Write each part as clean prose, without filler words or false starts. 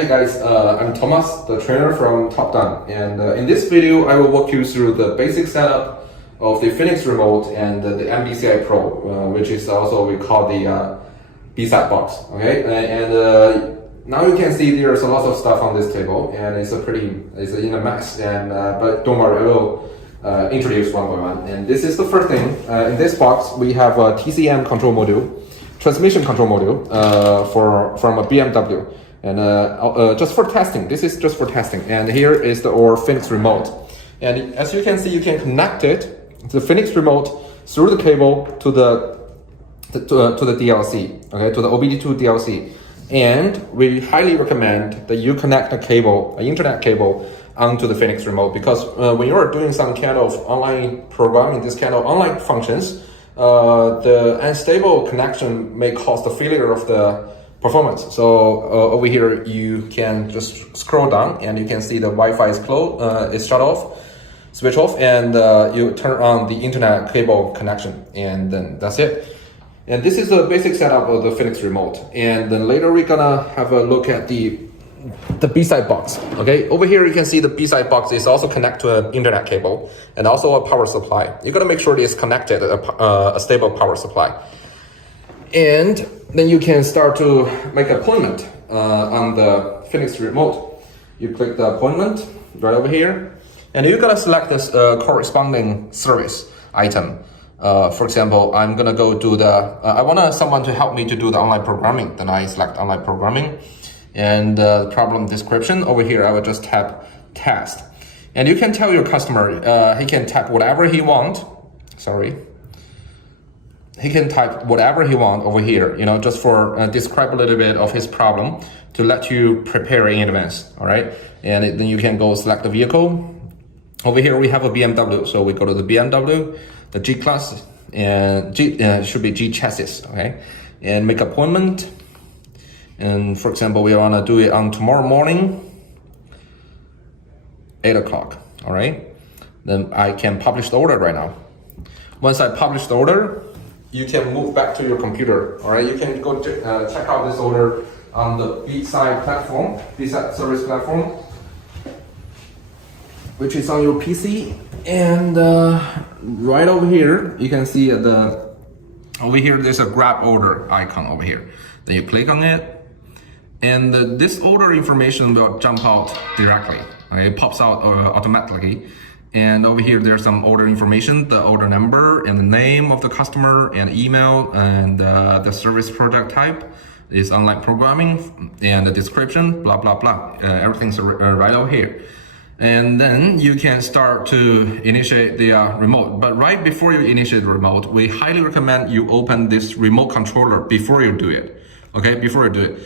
Hi guys, I'm Thomas, the trainer from Topdon, and in this video I will walk you through the basic setup of the Phoenix remote and the MDCI Pro, which is also we call the B-side box. Okay, and now you can see there's a lot of stuff on this table, and it's in a mess. And but don't worry, I will introduce one by one. And this is the first thing. In this box, we have a TCM control module, transmission control module from a BMW. And just for testing, this is just for testing. And here is our Phoenix remote. And as you can see, you can connect it, the Phoenix remote, through the cable to the DLC, okay, to the OBD2 DLC. And we highly recommend that you connect a cable, an internet cable, onto the Phoenix remote, because when you are doing some kind of online programming, this kind of online functions, the unstable connection may cause the failure of the performance. So over here you can just scroll down and you can see the Wi-Fi is closed, is shut off, switch off, and you turn on the internet cable connection, and then that's it. And this is the basic setup of the Phoenix remote. And then later we're gonna have a look at the B-side box. Okay, over here you can see the B-side box is also connected to an internet cable and also a power supply. You gotta make sure it's connected a stable power supply. And then you can start to make an appointment on the Phoenix remote. You click the appointment right over here, and you're gonna select this corresponding service item. For example, I'm gonna go do the, I want someone to help me to do the online programming. Then I select online programming, and problem description over here, I will just tap test. And you can tell your customer, he can type whatever he want. He can type whatever he wants over here, you know, just for describe a little bit of his problem to let you prepare in advance, all right? And then you can go select the vehicle. Over here we have a BMW, so we go to the BMW, the G-Class, and should be G-Chassis, okay? And make appointment. And for example, we wanna do it on tomorrow morning, 8 o'clock, all right? Then I can publish the order right now. Once I publish the order, you can move back to your computer, all right? You can go check out this order on the B-side platform, B-side service platform, which is on your PC. And right over here, you can see over here, there's a grab order icon over here. Then you click on it, and this order information will jump out directly. Okay? It pops out automatically. And over here, there's some order information, the order number and the name of the customer and email, and the service product type is online programming, and the description, blah, blah, blah. Everything's right over here. And then you can start to initiate the remote. But right before you initiate the remote, we highly recommend you open this remote controller before you do it. Okay, before you do it.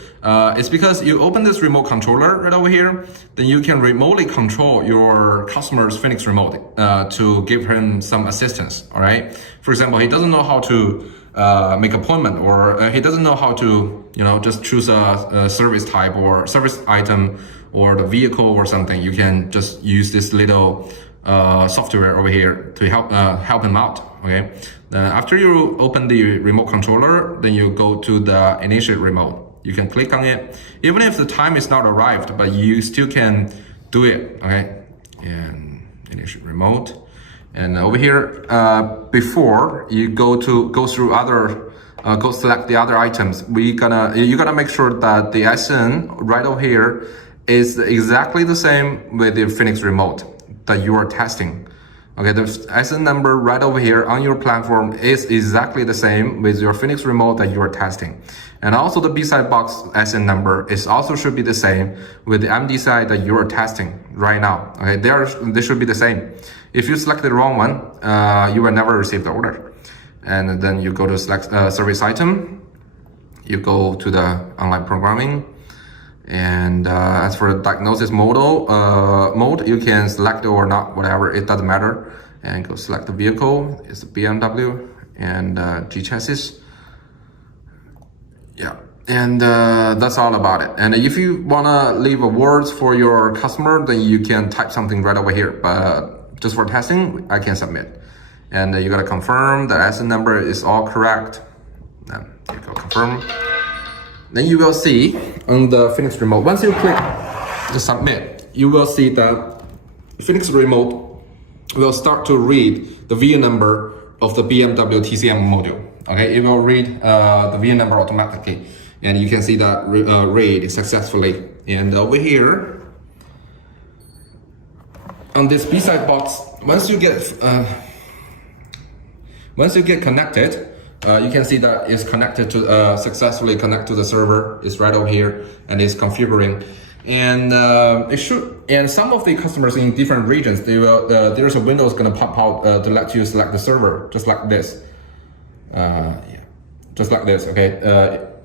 It's because you open this remote controller right over here, then you can remotely control your customer's Phoenix remote to give him some assistance, all right? For example, he doesn't know how to make appointment, or he doesn't know how to, you know, just choose a service type or service item or the vehicle or something. You can just use this little software over here to help him out, okay? After you open the remote controller, then you go to the initiate remote. You can click on it, even if the time is not arrived, but you still can do it, okay? And initiate remote. And over here, before you go select the other items, you gotta make sure that the SN right over here is exactly the same with the Phoenix remote that you are testing. Okay, the SN number right over here on your platform is exactly the same with your Phoenix remote that you are testing. And also the B-side box SN number is also should be the same with the MD side that you are testing right now. Okay, they should be the same. If you select the wrong one, you will never receive the order. And then you go to select service item, you go to the online programming, and as for the diagnosis mode, you can select or not, whatever, it doesn't matter. And go select the vehicle, it's the BMW and G-Chassis. Yeah, and that's all about it. And if you wanna leave a words for your customer, then you can type something right over here. But just for testing, I can submit. And you gotta confirm the SN number is all correct. Then you go confirm. then you will see on the Phoenix remote, once you click the submit, you will see that Phoenix remote will start to read the VIN number of the BMW TCM module. Okay, it will read the VIN number automatically, and you can see that read successfully. And over here, on this B-side box, once you get connected, you can see that it's connected to successfully connect to the server. It's right over here, and it's configuring. And it should. And some of the customers in different regions, they will. There's a window that's gonna pop out to let you select the server, just like this. Yeah, just like this. Okay.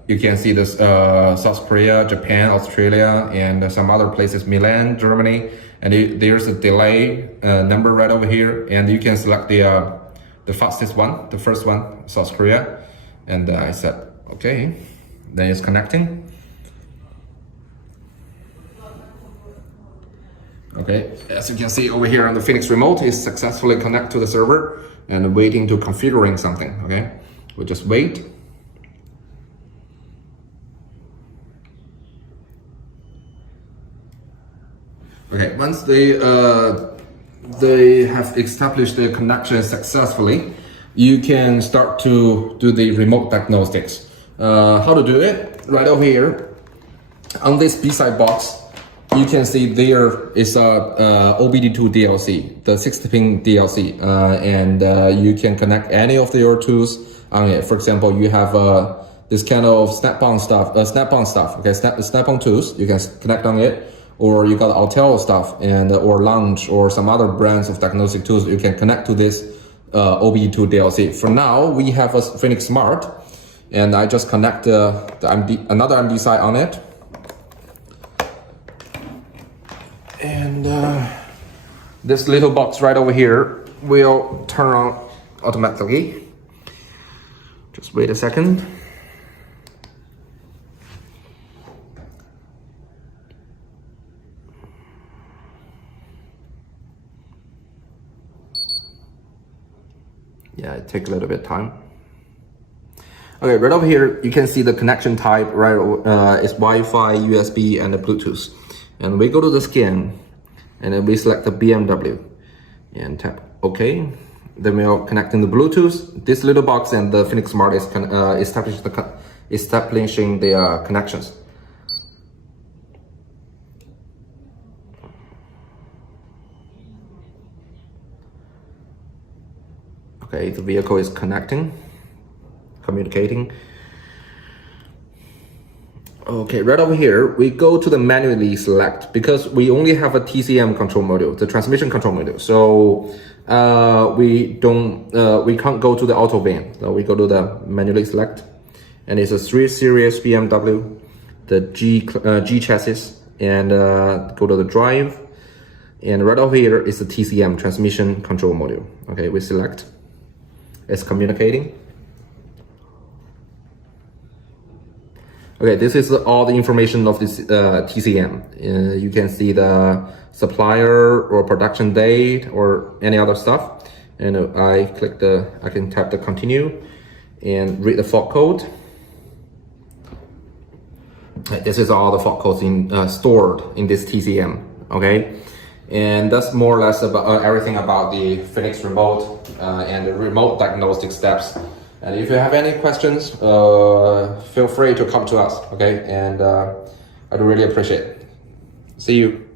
You can see this South Korea, Japan, Australia, and some other places, Milan, Germany. And there's a delay number right over here, and you can select the fastest one, the first one, South Korea. And I said, okay, then it's connecting. Okay, as you can see over here on the Phoenix remote, is successfully connected to the server and waiting to configuring something. Okay, we'll just wait. Okay, once they have established the connection successfully, you can start to do the remote diagnostics. How to do it? Right over here, on this B-side box, you can see there is a OBD2 DLC, the 60-pin DLC, and you can connect any of your tools on it. For example, you have this kind of Snap-on stuff, okay, Snap-on tools, you can connect on it. Or you got Autel stuff and or Launch or some other brands of diagnostic tools, you can connect to this OBD2 DLC. For now, we have a Phoenix Smart, and I just connect another MD side on it. And this little box right over here will turn on automatically. Just wait a second. Yeah, it takes a little bit of time. Okay, right over here, you can see the connection type, right? It's Wi-Fi, USB, and the Bluetooth. And we go to the scan, and then we select the BMW, and tap OK. Then we are connecting the Bluetooth. This little box and the Phoenix Smart is establishing the connections. Okay, the vehicle is communicating. Okay, right over here, we go to the manually select because we only have a TCM control module, the transmission control module. So we can't go to the auto van. So we go to the manually select, and it's a 3 Series BMW, the G chassis, and go to the drive. And right over here is the TCM transmission control module. Okay, we select. It's communicating. Okay, this is all the information of this TCM. You can see the supplier or production date or any other stuff. And I can tap the continue and read the fault code. This is all the fault codes stored in this TCM. Okay. And that's more or less about everything about the Phoenix remote and the remote diagnostic steps. And if you have any questions, feel free to come to us, okay? And I'd really appreciate it. See you.